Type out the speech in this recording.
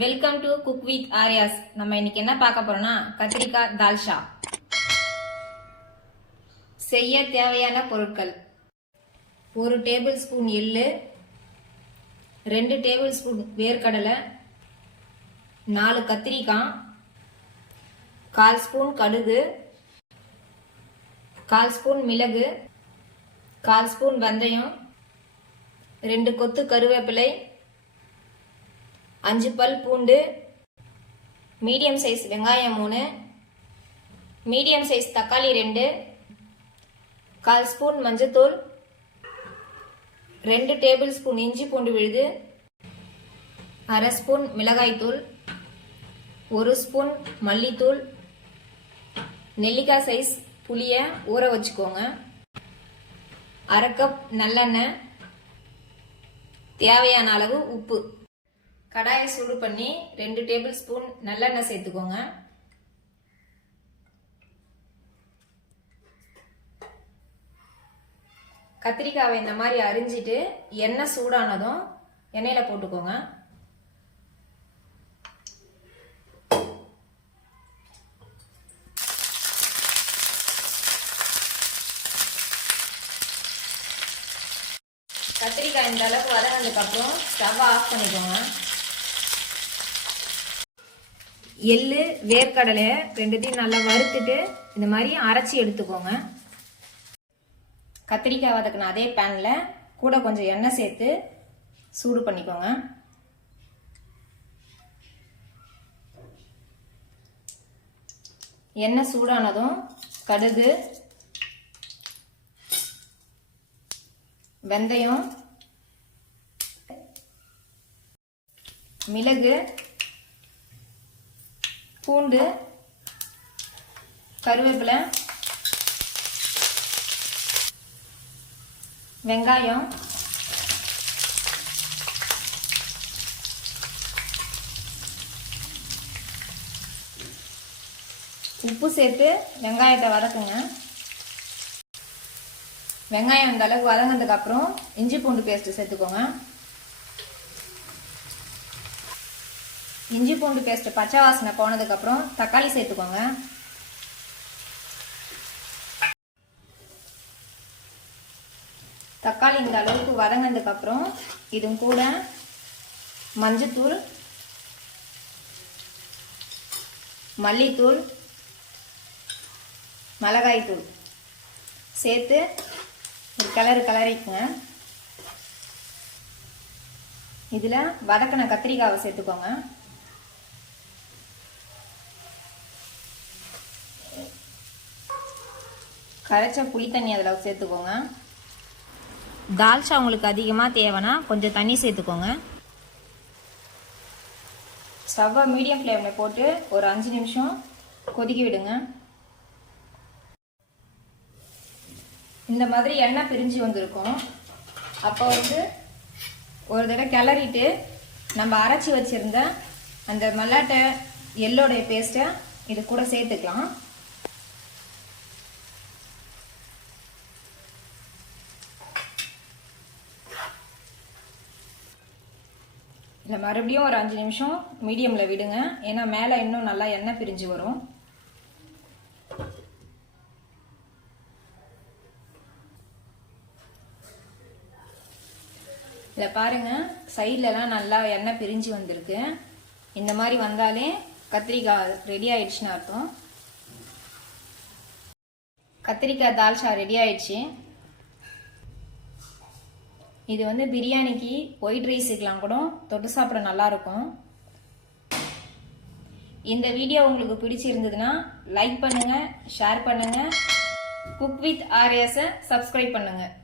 Welcome to cook with Aryas. நம்ம இன்னைக்கு என்ன பார்க்க போறோம்னா கத்திரிக்காய் தால்ஷா. செய்ய தேவையான பொருட்கள்: 1 டேபிள் ஸ்பூன் எள்ளு, 2 டேபிள் ஸ்பூன் வேர்க்கடலை, 4 கத்திரிக்காய், 1/4 ஸ்பூன் கடுகு, 1/4 ஸ்பூன் மிளகு, 1/4 ஸ்பூன் வெந்தயம், 2 கொத்து கருவேப்பிலை, 5 பல் பூண்டு, மீடியம் சைஸ் வெங்காயம் 3, மீடியம் சைஸ் தக்காளி 2, 1/4 ஸ்பூன் மஞ்சத்தூள், 2 டேபிள் ஸ்பூன் இஞ்சி பூண்டு விழுது, 1/2 ஸ்பூன் மிளகாய்த்தூள், 1 ஸ்பூன் மல்லித்தூள், நெல்லிக்காய் சைஸ் புளியை ஊற வச்சுக்கோங்க, 1/2 கப் நல்லெண்ணெய், தேவையான அளவு உப்பு. கடாயை சூடு பண்ணி 2 டேபிள் ஸ்பூன் நல்லெண்ணெய் சேர்த்துக்கோங்க. கத்திரிக்காவை இந்த மாதிரி அரிஞ்சிட்டு எண்ணெய் சூடானதும் எண்ணெயில போட்டுக்கோங்க. கத்திரிக்காய் இந்த அளவுக்கு வதங்கினதுக்கு அப்புறம் ஸ்டவ் ஆஃப் பண்ணிக்கோங்க. எள்ளு வேர்க்கடலை ரெண்டுத்தையும் நல்லா வறுத்துட்டு இந்த மாதிரி அரைச்சி எடுத்துக்கோங்க. கத்திரிக்காய் வதக்கின அதே பேன்ல கூட கொஞ்சம் எண்ணெய் சேர்த்து சூடு பண்ணிக்கோங்க. எண்ணெய் சூடானதும் கடுகு, வெந்தயம், மிளகு, பூண்டு, கருவேப்பிலை, வெங்காயம், உப்பு சேர்த்து வெங்காயத்தை வதக்குங்க. வெங்காயம் இந்த அளவுக்கு வதங்கினதுக்கு அப்புறம் இஞ்சி பூண்டு பேஸ்ட் சேர்த்துக்கோங்க. இஞ்சி பூண்டு பேஸ்ட் பச்சை வாசனை போனதுக்கு அப்புறம் தக்காளி சேர்த்துக்கோங்க. தக்காளி இந்த அளவுக்கு வதங்கினதுக்கு அப்புறம் இது கூட மஞ்சத்தூள், மல்லித்தூள், மிளகாய்த்தூள் சேர்த்து ஒரு கிளறிக்குங்க. இதுல வதக்கின கத்திரிக்காவை சேர்த்துக்கோங்க. கரைச்ச புளி தண்ணி அதில் சேர்த்துக்கோங்க. தால்ச்சா உங்களுக்கு அதிகமாக தேவைன்னா கொஞ்சம் தண்ணி சேர்த்துக்கோங்க. ஸ்டவ்வை மீடியம் ஃப்ளேமில் போட்டு ஒரு 5 நிமிஷம் கொதிக்க விடுங்க. இந்த மாதிரி எண்ணெய் பிரிஞ்சு வந்திருக்கும். அப்போ ஒரு தடவை கிளறிட்டு நம்ம அரைச்சி வச்சுருந்த அந்த மல்லாட்டை எள்ளோடைய பேஸ்ட்டை இது கூட சேர்த்துக்கலாம். இல்லை மறுபடியும் ஒரு 5 நிமிஷம் மீடியமில் விடுங்க. ஏன்னா மேலே இன்னும் நல்லா எண்ணெய் பிரிஞ்சு வரும். இதில் பாருங்கள், சைட்லலாம் நல்லா எண்ணெய் பிரிஞ்சு வந்திருக்கு. இந்த மாதிரி வந்தாலே கத்திரிக்காய் ரெடி ஆயிடுச்சுன்னு அர்த்தம். கத்திரிக்காய் தால்ச்சா ரெடி ஆயிடுச்சு. இது பிரியாணிக்கு ஒயிட் ரைஸுக்கெலாம் கூட தொட்டு சாப்பிட நல்லாயிருக்கும். இந்த வீடியோ உங்களுக்கு பிடிச்சிருந்ததுன்னா லைக் பண்ணுங்கள், ஷேர் பண்ணுங்கள், குக் வித் ஆரியாஸை சப்ஸ்கிரைப் பண்ணுங்கள்.